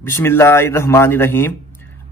बिस्मिल्लाहिर्रहमानिर्रहीम।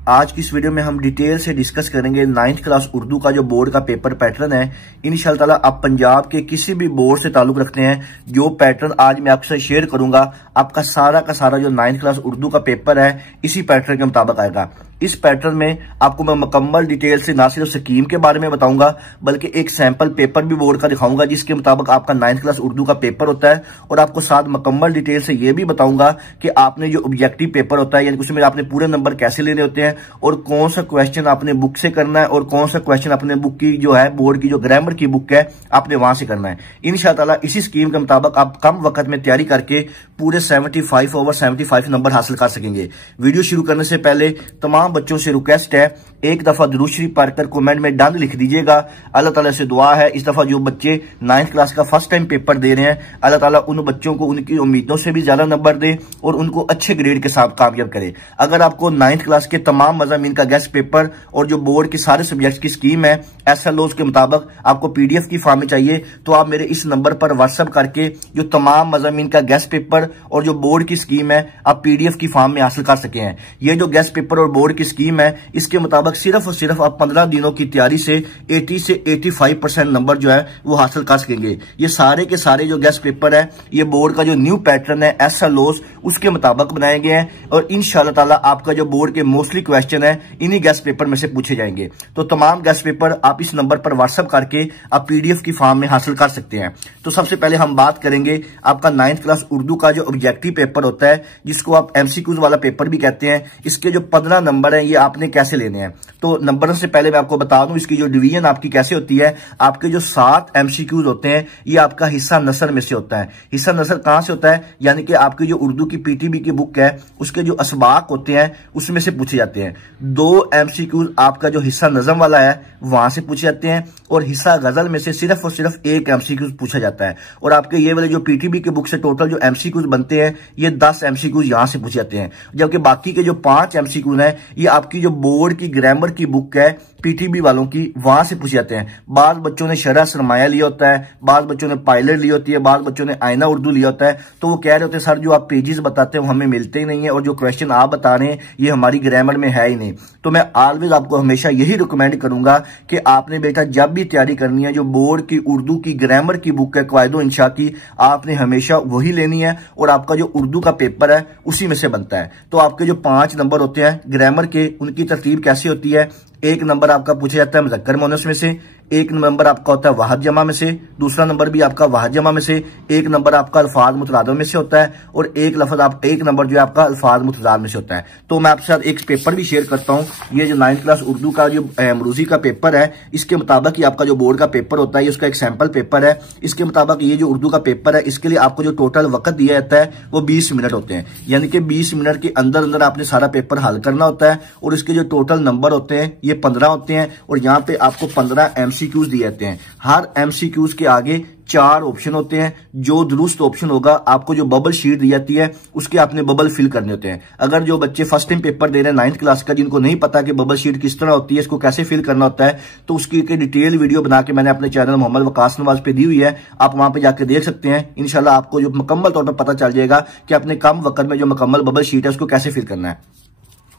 आज की इस वीडियो में हम डिटेल से डिस्कस करेंगे 9th क्लास उर्दू का जो बोर्ड का पेपर पैटर्न है। इंशाअल्लाह ताला आप पंजाब के किसी भी बोर्ड से ताल्लुक रखते हैं, जो पैटर्न आज मैं आपसे शेयर करूंगा आपका सारा का सारा जो 9th क्लास उर्दू का पेपर है इसी पैटर्न के मुताबिक आएगा। इस पैटर्न में आपको मैं मुकम्मल डिटेल से ना सिर्फ स्कीम के बारे में बताऊंगा बल्कि एक सैंपल पेपर भी बोर्ड का दिखाऊंगा जिसके मुताबिक आपका 9th क्लास उर्दू का पेपर होता है, और आपको साथ मुकम्मल डिटेल से ये भी बताऊंगा कि आपने जो ऑब्जेक्टिव पेपर होता है यानी उसमें आपने पूरे नंबर कैसे लेने होते हैं और कौन सा क्वेश्चन आपने बुक से करना है और कौन सा क्वेश्चन अपने बुक की जो है बोर्ड की जो ग्रामर की बुक है आपने वहां से करना है। इंशाअल्लाह ताला इसी स्कीम के मुताबिक आप कम वक्त में तैयारी करके पूरे 75 ओवर 75 नंबर हासिल कर सकेंगे। वीडियो शुरू करने से पहले तमाम बच्चों से रिक्वेस्ट है, एक दफा दुरूद शरीफ पढ़कर कमेंट में डन लिख दीजिएगा। अल्लाह ताला से दुआ है इस दफा जो बच्चे 9th क्लास का फर्स्ट टाइम पेपर दे रहे हैं अल्लाह ताला उन बच्चों को उनकी उम्मीदों से भी ज्यादा नंबर दे और उनको अच्छे ग्रेड के साथ कामयाब करे। अगर आपको 9th क्लास के तमाम मज़ामीन का गेस्ट पेपर और जो बोर्ड के सारे सब्जेक्ट की स्कीम है SLOs के मुताबिक आपको PDF की फॉर्म में चाहिए तो आप मेरे इस नंबर पर व्हाट्सएप करके जो तमाम मज़ामीन का गेस्ट पेपर और जो बोर्ड की स्कीम है आप PDF की फॉर्म में हासिल कर सके हैं। ये जो गेस्ट पेपर और बोर्ड की स्कीम है इसके मुताबिक सिर्फ और सिर्फ आप 15 दिनों की तैयारी से 80 से 85% नंबर जो है वो हासिल कर सकेंगे। ये सारे के सारे जो गेस्ट पेपर है ये बोर्ड का जो न्यू पैटर्न है SLOs उसके मुताबिक बनाए गए हैं और इंशाअल्लाह ताला आपका जो बोर्ड के मोस्टली क्वेश्चन है इन्हीं गेस्ट पेपर में से पूछे जाएंगे। तो तमाम गेस्ट पेपर आप इस नंबर पर व्हाट्सएप करके आप PDF की फॉर्म में हासिल कर सकते हैं। तो सबसे पहले हम बात करेंगे आपका 9th क्लास उर्दू का जो ऑब्जेक्टिव पेपर होता है जिसको आप MCQs वाला पेपर भी कहते हैं, इसके जो 15 नंबर है ये आपने कैसे लेने हैं। तो नंबर से पहले मैं आपको बता दूं इसकी जो डिवीजन आपकी कैसे होती है। आपके जो 7 MCQs होते हैं ये आपका हिस्सा नसर में से होता है। हिस्सा नसर कहां से होता है, यानी कि आपकी जो उर्दू की PTB की बुक है उसके जो असबाक होते हैं उसमें से पूछे जाते हैं। 2 MCQs आपका जो हिस्सा नज़म वाला है वहां से पूछे जाते हैं और हिस्सा गजल में से सिर्फ और सिर्फ 1 MCQ पूछा जाता है। और आपके ये वाले जो PTB की बुक से टोटल जो MCQs बनते हैं ये 10 MCQs यहां से पूछे जाते हैं, जबकि बाकी के जो 5 MCQs हैं ये आपकी जो बोर्ड की ग्रामर की बुक है PTB वालों की वहां से पूछे जाते हैं। बाद बच्चों ने शरह सरमाया लिया होता है, बाद बच्चों ने पायलट ली होती है, बाद बच्चों ने आईना उर्दू लिया होता है। तो वो कह रहे होते हैं सर जो आप पेजेस बताते हैं वो हमें मिलते ही नहीं है और जो क्वेश्चन आप बता रहे हैं ये हमारी ग्रामर में है ही नहीं। तो मैं ऑलवेज आपको हमेशा यही रिकमेंड करूंगा कि आपने बेटा जब भी तैयारी करनी है जो बोर्ड की उर्दू की ग्रामर की बुक है क़वाइद इंशा की आपने हमेशा वही लेनी है और आपका जो उर्दू का पेपर है उसी में से बनता है। तो आपके जो 5 नंबर होते हैं ग्रामर के उनकी तरतीब कैसी होती है। 1 नंबर आपका पूछा जाता है मुज़क्कर मुअन्नस में से, 1 नंबर आपका होता है वाहिद जमा में से, दूसरा नंबर भी आपका वाहिद जमा में से, 1 नंबर आपका अल्फाज मुतरादिफ में से होता है और 1 नंबर जो है आपका अल्फाज मुतजाद में से होता है। तो मैं आपके साथ एक पेपर भी शेयर करता हूँ। ये जो 9th क्लास उर्दू का जो मरूजी का पेपर है इसके मुताबिक ही आपका जो बोर्ड का पेपर होता है ये उसका एक सैंपल पेपर है। इसके मुताबिक ये जो उर्दू का पेपर है इसके लिए आपको जो टोटल वक्त दिया जाता है वो 20 मिनट होते हैं, यानी कि 20 मिनट के अंदर अंदर आपने सारा पेपर हल करना होता है और इसके जो टोटल नंबर होते हैं ये 15 होते हैं और यहाँ पे आपको 15 MCQs दिए जाते हैं। हर MCQs के आगे 4 ऑप्शन होते हैं। जो दुरुस्त ऑप्शन होगा आपको जो बबल शीट दी जाती है उसके आपने बबल फिल करने होते हैं। अगर जो बच्चे फर्स्ट टाइम पेपर दे रहे हैं 9th क्लास का जिनको नहीं पता कि बबल शीट किस तरह होती है इसको कैसे फिल करना होता है तो उसकी एक डिटेल वीडियो बना के मैंने अपने चैनल मोहम्मद वकास नवाज पे दी हुई है, आप वहां पे जाके देख सकते हैं। इंशाल्लाह आपको जो मुकम्मल तौर पर पता चल जाएगा कि अपने कम वक्त में जो मुकम्मल बबल शीट है उसको कैसे फिल करना है।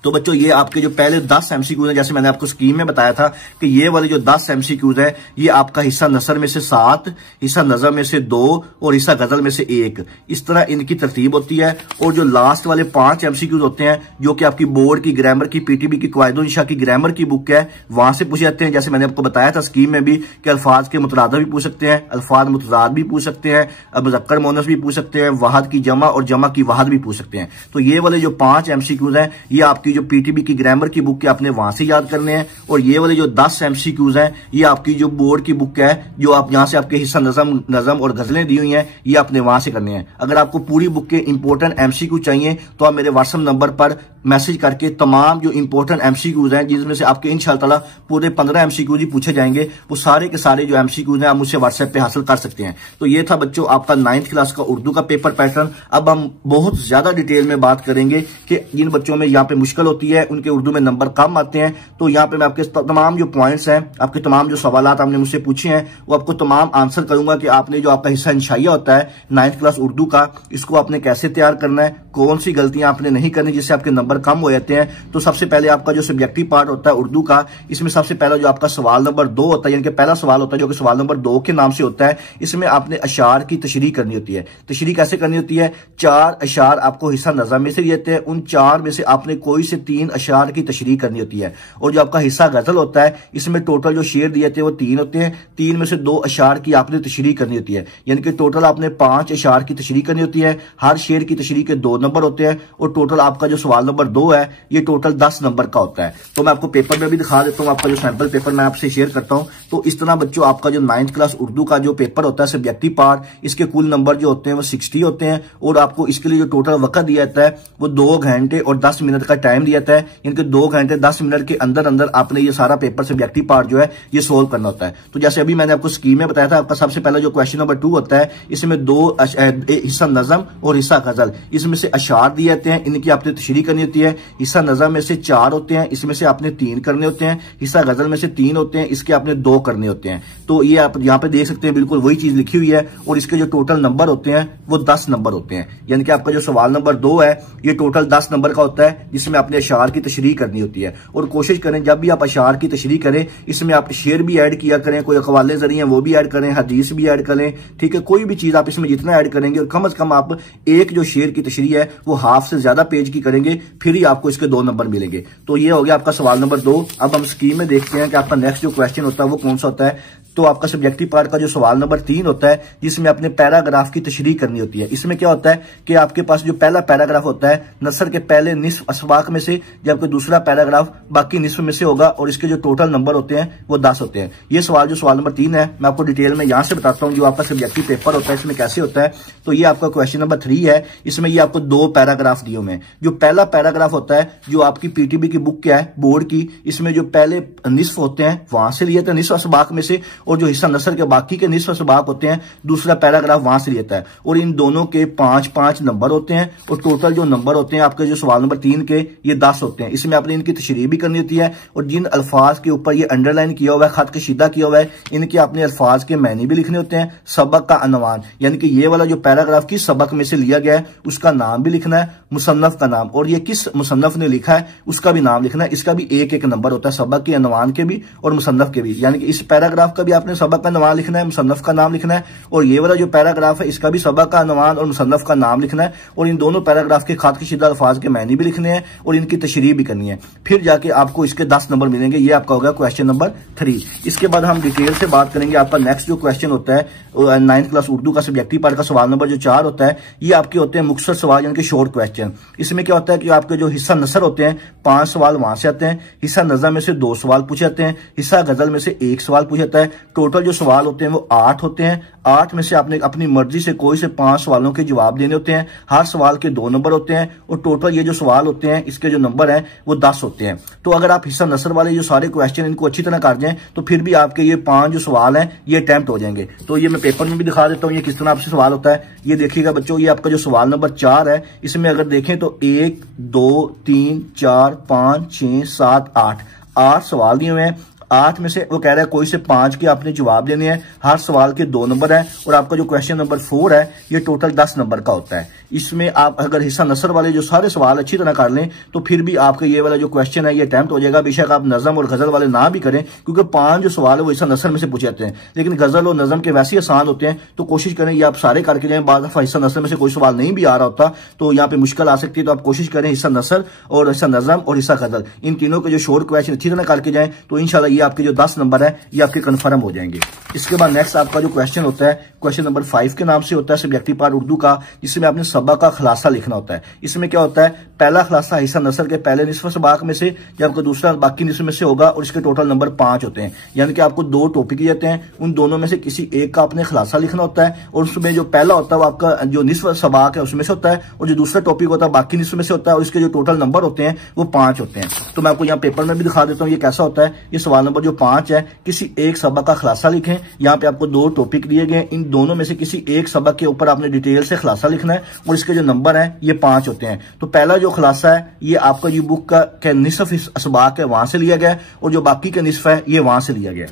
तो बच्चों ये आपके जो पहले 10 MCQs हैं जैसे मैंने आपको स्कीम में बताया था कि ये वाले जो 10 MCQs है ये आपका हिस्सा नसर में से 7, हिस्सा नज़म में से 2 और हिस्सा गजल में से 1, इस तरह इनकी तरतीब होती है। और जो लास्ट वाले 5 MCQs होते हैं जो कि आपकी बोर्ड की ग्रामर की PTB की क़वाइद इंशा की ग्रामर की बुक है वहां से पूछे जाते हैं। जैसे मैंने आपको बताया था स्कीम में भी कि अल्फाज के मुतरादिफ भी पूछ सकते हैं, अल्फाज मुतजाद भी पूछ सकते हैं, मुज़क्कर मुअन्नस भी पूछ सकते हैं, वाहिद की जमा और जमा की वाहिद भी पूछ सकते हैं। तो ये वाले जो 5 MCQs हैं ये आपकी जो PTB की ग्रामर की बुक के आपने वहां से याद करने हैं और ये वाले जो 10 MCQs हैं ये आपकी जो बोर्ड की बुक है जो आप यहां से आपके हिस्सा नज़म और गजलें दी हुई हैं ये आपने वहां से करने हैं। अगर आपको पूरी बुक के इंपॉर्टेंट MCQ चाहिए तो आप मेरे व्हाट्सएप नंबर पर मैसेज करके तमाम जो इंपॉर्टेंट एमसीक्यूज हैं, जिसमें से आपके इंशाअल्लाह पूरे 15 एमसीक्यूज ही पूछे जाएंगे, वो सारे के सारे जो एमसीक्यूज हैं आप मुझसे व्हाट्सएप पे हासिल कर सकते हैं। तो ये था बच्चों आपका 9th क्लास का उर्दू का पेपर पैटर्न। अब हम बहुत ज्यादा डिटेल में बात करेंगे कि जिन बच्चों में यहाँ पे मुश्किल होती है, उनके उर्दू में नंबर कम आते हैं, तो यहाँ पे मैं आपके तमाम जो पॉइंट्स हैं, आपके तमाम जो सवाल आपने मुझसे पूछे हैं, वो आपको तमाम आंसर करूंगा कि आपने जो आपका हिस्सा इंशाइया होता है 9th क्लास उर्दू का, इसको आपने कैसे तैयार करना है, कौन सी गलतियां आपने नहीं करनी जिससे आपके नंबर कम हो जाते हैं। तो सबसे पहले आपका जो सब्जेक्टिव पार्ट होता है उर्दू का, इसमें सबसे पहला जो आपका सवाल नंबर 2 होता है, यानी कि पहला सवाल होता है जो कि सवाल नंबर 2 के नाम से होता है, इसमें आपने अशार की तशरीह करनी होती है। तशरीह कैसे करनी होती है? 4 अशार आपको हिस्सा नज़म में से दिए जाते हैं, उन 4 में से आपने कोई से 3 अशार की तशरीह करनी होती है। और जो आपका हिस्सा गजल होता है, इसमें टोटल जो शेर दिए थे वो 3 होते हैं, 3 में से 2 अशार की आपने तशरीह करनी होती है, यानी कि टोटल आपने 5 अशार की तशरीह करनी होती है। हर शेर की तशरीह के 2 नंबर होते हैं और टोटल आपका जो सवाल नंबर 2 है ये टोटल 10 नंबर का होता है। तो मैं आपको पेपर में भी दिखा देता हूँ, आपका जो सैंपल पेपर मैं आपसे शेयर करता हूँ। तो इस तरह बच्चों आपका जो 9th क्लास उर्दू का जो पेपर होता है सब्जेक्टिव पार्ट, इसके कुल नंबर जो होते हैं वो 60 होते हैं और आपको इसके लिए जो टोटल वक्त दिया जाता है वो 2 घंटे और 10 मिनट का टाइम दिया जाता है, यानी कि 2 घंटे 10 मिनट के अंदर अंदर आपने ये सारा पेपर सब्जेक्टिव पार्ट जो है ये सोल्व करना होता है। तो जैसे अभी मैंने आपको स्कीम में बताया था, आपका सबसे पहला जो क्वेश्चन नंबर 2 होता है, इसमें 2 हिस्सा नज़म और हिस्सा गजल, इसमें से अशार दिए जाते हैं, इनकी आपने तशरीह करनी होती है। हिस्सा नज़म में से 4 होते हैं, इसमें से आपने 3 करने होते हैं। हिस्सा गजल में से 3 होते हैं, इसके आपने 2 करने होते हैं। तो ये आप यहाँ पे देख सकते हैं, बिल्कुल वही चीज लिखी हुई है और इसके जो टोटल नंबर होते हैं वो 10 नंबर होते हैं, यानी कि आपका जो सवाल नंबर 2 है ये टोटल 10 नंबर का होता है, जिसमें आपने अशार की तशरीह करनी होती है। और कोशिश करें जब भी आप अशार की तशरीह करें, इसमें आप शेर भी ऐड किया करें, कोई अकवाले जरिए वो भी ऐड करें, हदीस भी ऐड करें, ठीक है। कोई भी चीज आप इसमें जितना ऐड करेंगे और कम से कम आप एक जो शेर की तशरीह है वो हाफ से ज्यादा पेज की करेंगे, फिर ही आपको इसके 2 नंबर मिलेंगे। तो ये हो गया आपका सवाल नंबर 2। अब हम स्कीम में देखते हैं कि आपका नेक्स्ट जो क्वेश्चन होता है वो कौन सा होता है। तो आपका सब्जेक्टिव पार्ट का जो सवाल नंबर 3 होता है, जिसमें आपने पैराग्राफ की तशरीह करनी होती है। इसमें क्या होता है कि आपके पास जो पहला पैराग्राफ होता है नसर के पहले निस्फ अस्बाक में से, जबकि दूसरा पैराग्राफ बाकी निस्फ में से होगा और इसके जो टोटल नंबर होते हैं वो 10 होते हैं। ये सवाल जो सवाल नंबर 3 है मैं आपको डिटेल में यहां से बताता हूं जो आपका सब्जेक्टिव पेपर होता है इसमें कैसे होता है। तो ये आपका क्वेश्चन नंबर 3 है, इसमें ये आपको 2 पैराग्राफ दिए हुए हैं। जो पहला पैराग्राफ होता है जो आपकी पीटीबी की बुक क्या है बोर्ड की, इसमें जो पहले निस्फ होते हैं वहां से लिए थे निस्फ अस्बाक में से, और जो हिस्सा नसर के बाकी के निस्फ अस्बाक होते हैं दूसरा पैराग्राफ वहां से लेता है, और इन दोनों के 5-5 नंबर होते हैं और टोटल जो नंबर होते हैं आपके जो सवाल नंबर 3 के ये 10 होते हैं। इसमें आपने इनकी तशरीह भी करनी होती है और जिन अल्फाज के ऊपर ये अंडरलाइन किया हुआ है, खत कशीदा किया हुआ है, इनके अपने अल्फाज के मैनी भी लिखने होते हैं। सबक का अनवान, यानी कि ये वाला जो पैराग्राफ किस सबक में से लिया गया है उसका नाम भी लिखना है, मुसन्नफ का नाम, और ये किस मुसन्नफ ने लिखा है उसका भी नाम लिखना है। इसका भी एक नंबर होता है, सबक के अनवान के भी और मुसन्नफ के भी, यानी कि इस पैराग्राफ का भी आपने सबक का अनवान लिखना है, मुसन्नफ का नाम लिखना है, और ये वाला जो पैराग्राफ है इसका भी सबक का अनवान और मुसन्नफ का नाम लिखना है, और इन दोनों पैराग्राफ के खत कशीदा अल्फाज के मैनी भी लिखने हैं और इनकी तशरीह भी करनी है। फिर जाके आपको इसके 10 नंबर मिलेंगे। ये आपका होगा क्वेश्चन नंबर 3। इसके बाद हम डिटेल से बात करेंगे। आपका नेक्स्ट जो क्वेश्चन होता है 9th क्लास उर्दू का सब्जेक्टिव पार्ट का सवाल नंबर जो 4 होता है, ये आपके होते हैं मुख्तसर सवाल, यानी कि शॉर्ट क्वेश्चन। इसमें क्या होता है कि आपके जो हिस्सा नसर होते हैं 5 सवाल वहां से आते हैं, हिस्सा नज़म में से 2 सवाल पूछे जाते हैं, हिस्सा गजल में से 1 सवाल पूछा जाता है। टोटल जो सवाल होते हैं वो 8 होते हैं। 8 में से आपने अपनी मर्जी से कोई से 5 सवालों के जवाब देने होते हैं। हर सवाल के 2 नंबर होते हैं और टोटल ये जो सवाल होते हैं इसके जो नंबर हैं वो 10 होते हैं। तो अगर आप हिस्सा नसर वाले जो सारे क्वेश्चन इनको अच्छी तरह कर जाएं तो फिर भी आपके ये 5 जो सवाल हैं ये अटेम्प्ट हो जाएंगे। तो ये मैं पेपर में भी दिखा देता हूँ ये किस तरह आपसे सवाल होता है। ये देखिएगा बच्चों, ये आपका जो सवाल नंबर 4 है, इसमें अगर देखें तो 1 2 3 4 5 6 7 8 सवाल दिए हुए हैं। 8 में से वो कह रहा है कोई से 5 के आपने जवाब देने हैं। हर सवाल के 2 नंबर हैं और आपका जो क्वेश्चन नंबर 4 है ये टोटल 10 नंबर का होता है। इसमें आप अगर हिस्सा नसर वाले जो सारे सवाल अच्छी तरह कर लें तो फिर भी आपका ये वाला जो क्वेश्चन है ये अटेम्प्ट हो जाएगा। बेशक आप नज़म और गजल वाले ना भी करें, क्योंकि 5 जो सवाल है वो हिस्सा नसर में से पूछे जाते हैं, लेकिन गजल और नज़म के वैसे ही आसान होते हैं। तो कोशिश करें ये आप सारे करके जाएं। बाद दफा हिस्सा नसर में से कोई सवाल नहीं भी आ रहा होता तो यहाँ पे मुश्किल आ सकती है। तो आप कोशिश करें हिस्सा नसर और हिस्सा नज़म और हिस्सा गजल इन तीनों के जो शॉर्ट क्वेश्चन अच्छी तरह करके जाएं तो इंशाल्लाह ये आपके जो 10 नंबर है ये आपके कंफर्म हो जाएंगे। इसके बाद नेक्स्ट आपका जो क्वेश्चन होता है क्वेश्चन नंबर 5 के नाम से होता है सब्जेक्टिव पार्ट उर्दू का, जिसमें आपने सबक का खुलासा लिखना होता है। इसमें क्या होता है, पहला खुलासा हिस्सा नसर के पहले निस्फ सबाक में से, जबकि दूसरा बाकी निस्फ में से होगा और इसके टोटल नंबर 5 होते हैं। यानी कि आपको 2 टॉपिक दिए जाते हैं, उन दोनों में से किसी एक का आपने खुलासा लिखना होता है और उसमें जो पहला होता है वो आपका जो निस्फ सबाक है उसमें से होता है और जो दूसरा टॉपिक होता है बाकी निस्फ में से होता है और इसके जो टोटल नंबर होते हैं वो 5 होते हैं। तो मैं आपको यहाँ पेपर में भी दिखा देता हूँ ये कैसा होता है। ये सवाल नंबर जो 5 है, किसी एक सबक का खुलासा लिखें। यहाँ पे आपको 2 टॉपिक दिए गए, इन दोनों में से किसी एक सबक के ऊपर आपने डिटेल से खुलासा लिखना है और इसके जो नंबर है ये 5 होते हैं। तो पहला जो खुलासा है ये आपका जो बुक का निस्फ असबाक है वहां से लिया गया और जो बाकी का निस्फ है ये वहां से लिया गया।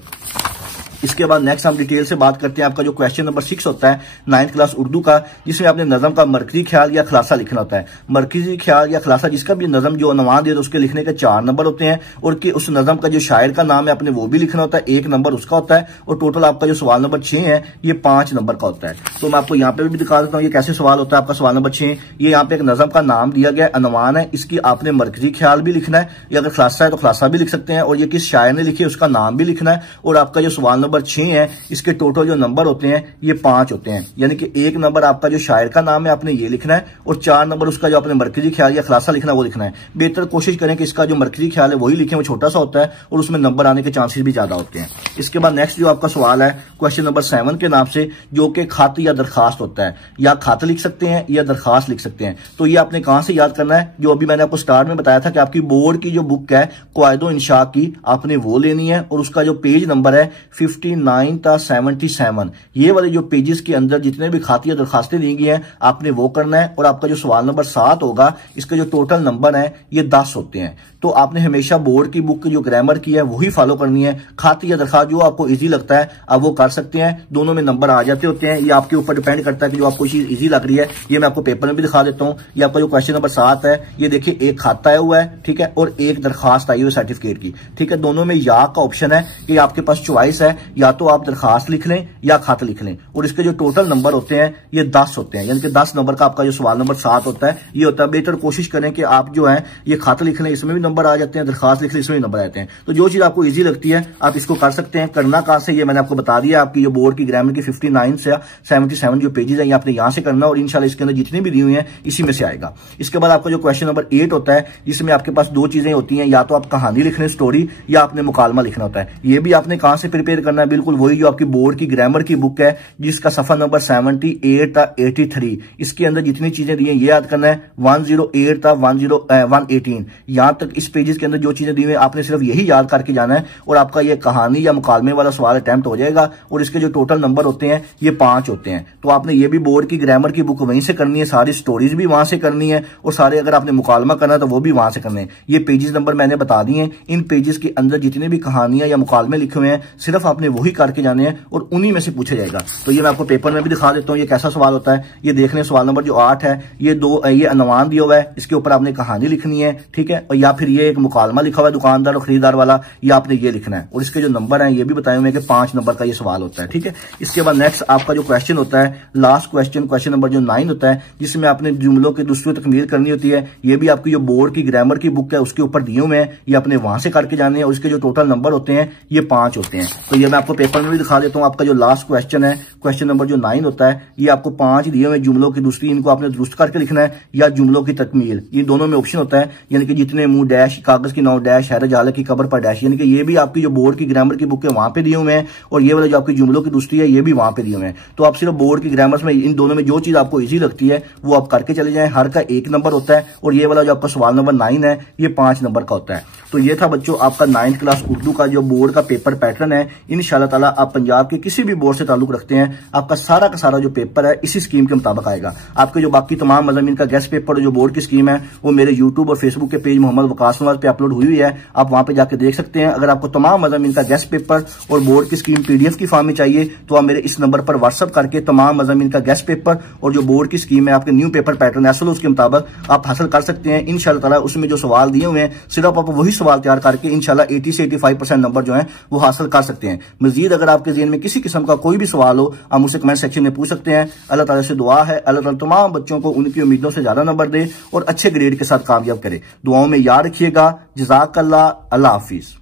इसके बाद नेक्स्ट हम डिटेल से बात करते हैं आपका जो क्वेश्चन नंबर 6 होता है 9th क्लास उर्दू का, जिसमें आपने नज़म का मरकजी ख्याल या खुलासा लिखना होता है। मरकजी ख्याल या खुलासा जिसका भी नज़म जो अनवान दे तो उसके लिखने के 4 नंबर होते हैं और कि उस नज़म का जो शायर का नाम है आपने वो भी लिखना होता है, 1 नंबर उसका होता है और टोटल आपका जो सवाल नंबर 6 है ये 5 नंबर का होता है। तो मैं आपको यहाँ पे भी दिखा देता हूँ ये कैसे सवाल होता है। आपका सवाल नंबर 6, ये यहाँ पे एक नज़म का नाम दिया गया अनवान है, इसकी आपने मरकजी ख्याल भी लिखना है, या अगर खुलासा है तो खुलासा भी लिख सकते हैं और ये किस शायर ने लिखी है उसका नाम भी लिखना है। और आपका जो सवाल नंबर 6 है इसके टोटल जो नंबर होते हैं ये 5 होते हैं। यानी कि 1 नंबर आपका जो शायर का नाम है आपने ये लिखना है और 4 नंबर उसका जो आपने मरकजी ख्याल या खुलासा लिखना है वो लिखना है। बेहतर कोशिश करें कि इसका जो मरकजी ख्याल है वही लिखें, वो छोटा सा होता है और उसमें नंबर आने के चांसेस भी ज्यादा होते हैं। इसके बाद नेक्स्ट जो आपका सवाल है क्वेश्चन नंबर 7 के नाम से, जो कि खत या दरखास्त होता है, या खत लिख सकते हैं या दरखास्त लिख सकते हैं। तो ये आपने कहां से याद करना है, जो अभी मैंने आपको स्टार्ट में बताया था कि आपकी बोर्ड की जो बुक है क़वाइद इंशा की आपने वो लेनी है और उसका जो पेज नंबर है 59 था 77, ये वाले जो पेजेस के अंदर जितने भी खाती या दरखास्तें दी गई हैं आपने वो करना है। और आपका जो सवाल नंबर 7 होगा इसके जो टोटल नंबर है ये 10 होते हैं। तो आपने हमेशा बोर्ड की बुक की जो ग्रामर की है वही फॉलो करनी है। खाती या दरखास्त जो आपको इजी लगता है आप वो कर सकते हैं, दोनों में नंबर आ जाते होते हैं। ये आपके ऊपर डिपेंड करता है कि जो आपको चीज इजी लग रही है। ये मैं आपको पेपर में भी दिखा देता हूँ। ये आपका जो क्वेश्चन नंबर 7 है ये देखिए, एक खाता आया हुआ है, ठीक है, और एक दरखास्त आई हुई है सर्टिफिकेट की, ठीक है। दोनों में या का ऑप्शन है कि आपके पास चॉइस है, या तो आप दरखास्त लिख लें या खत लिख लें और इसके जो टोटल नंबर होते हैं ये 10 होते हैं। यानी कि 10 नंबर का आपका जो सवाल नंबर 7 होता है ये होता है। बेहतर कोशिश करें कि आप जो है ये खत लिख लें, इसमें भी नंबर आ जाते हैं, दरखास्त लिख लें इसमें भी नंबर आते हैं। तो जो चीज आपको इजी लगती है आप इसको कर सकते हैं। करना कहां से ये मैंने आपको बता दिया। आपकी जो बोर्ड की ग्रामर की 59 से 77 जो पेजेस है ये आपने यहां से करना और इंशाल्लाह इसके अंदर जितनी भी दी हुई है इसी में से आएगा। इसके बाद आपका जो क्वेश्चन नंबर 8 होता है जिसमें आपके पास 2 चीजें होती हैं, या तो आप कहानी लिखने स्टोरी, या आपने मुकालमा लिखना होता है। ये भी आपने कहां से प्रिपेयर करना है, बिल्कुल वही जो आपकी बोर्ड की ग्रामर की बुक है जिसका सफा नंबर 78 था 83, इसके अंदर जितनी चीजें दी हैं ये याद करना है। 108 था 118, यहां तक इस पेजेस के अंदर जो चीजें दी हुई आपने सिर्फ यही याद करके जाना है और आपका ये कहानी या मुकालमे वाला सवाल अटेम्प्ट हो जाएगा और इसके जो टोटल नंबर होते हैं ये 5 होते हैं। तो आपने ये भी बोर्ड की ग्रामर की बुक वहीं से करनी है, सारी स्टोरीज भी वहां से करनी है और सारे अगर आपने मुकालमा करना है तो वो भी वहां से करने हैं। ये पेजेस नंबर मैंने बता दिए हैं। इन पेजेस के अंदर जितने भी कहानियां या मुकालमे लिखे हुए हैं सिर्फ आपने वही करके जाने हैं और उन्हीं में से पूछा जाएगा। तो ये मैं आपको पेपर में भी दिखा देता हूँ ये कैसा सवाल होता है। ये देख लें सवाल नंबर जो 8 है ये अनवान दिया हुआ है, इसके ऊपर आपने कहानी लिखनी है, ठीक है, और या फिर ये एक मुकालमा लिखा हुआ है दुकानदार और खरीदार वाला, ये आपने ये लिखना है और इसके जो नंबर है ये भी बताए हुए हैं कि 5 नंबर का ये सवाल होता है, ठीक है। इसके बाद नेक्स्ट आपका जो क्वेश्चन होता है लास्ट क्वेश्चन नंबर जो 9 होता है जिसमें आपने जुमलों की दूसरी तकमील करनी होती है। ये भी आपकी जो बोर्ड की ग्रामर की बुक है उसके ऊपर दिए हुए हैं, ये आपने वहां से करके जाने हैं और इसके जो टोटल नंबर होते हैं ये 5 होते हैं। तो ये मैं आपको पेपर में भी दिखा देता हूँ। आपका जो लास्ट क्वेश्चन है क्वेश्चन नंबर जो 9 होता है ये आपको 5 दिए हुए जुमलों की दूसरी, इनको आपने दुरुस्त करके लिखना है या जुमलों की तकमील, ये दोनों में ऑप्शन होता है। यानी कि जितने मुंह डैश, कागज की 9 डैश, हैरत जाले की कबर पर डैश, यानी कि ये भी आपकी जो बोर्ड की ग्रामर की बुक है वहां पे दिए हुए हैं और ये वाला जो आपकी जुमलों की दूसरी है ये भी वहां पे दिए हुए हैं। तो आप सिर्फ बोर्ड की ग्रामर में इन दोनों में जो चीज आपको इजी लगती है वो आप करके चले जाएं। हर का 1 नंबर होता है और ये वाला जो आपका सवाल नंबर 9 है ये 5 नंबर का होता है। तो ये था बच्चों आपका 9th क्लास उर्दू का जो बोर्ड का पेपर पैटर्न है। इंशाल्लाह ताला आप पंजाब के किसी भी बोर्ड से ताल्लुक रखते हैं आपका सारा का सारा जो पेपर है इसी स्कीम के मुताबिक आएगा। आपके जो बाकी तमाम मज़ामीन का गेस्ट पेपर जो बोर्ड की स्कीम है वो मेरे यूट्यूब और फेसबुक के पेज मोहम्मद वकास नवाज पे अपलोड हुई है, आप वहां पे जाके देख सकते हैं। अगर आपको तमाम मज़ामीन का गेस्ट पेपर और बोर्ड की स्कीम PDF की फॉर्म में चाहिए तो आप मेरे इस नंबर पर व्हाट्सअप करके तमाम मज़ामीन का गेस्ट पेपर और जो बोर्ड की स्कीम है आपके न्यू पेपर पैटर्न एसएल उसके मुताबिक आप हासिल कर सकते हैं। इंशाल्लाह ताला उसमें जो सवाल दिए हुए हैं सिर्फ आप वही सवाल तैयार करके इंशाल्लाह 80 से 85% नंबर जो है वो हासिल कर सकते हैं। मजीद अगर आपके ज़हन में किसी किस्म का कोई भी सवाल हो आप मुझसे कमेंट सेक्शन में पूछ सकते हैं। अल्लाह ताला से दुआ है अल्लाह ताला तमाम बच्चों को उनकी उम्मीदों से ज्यादा नंबर दे और अच्छे ग्रेड के साथ कामयाब करे। दुआओं में याद रखिएगा। जज़ाकल्लाह। अल्लाह हाफिज।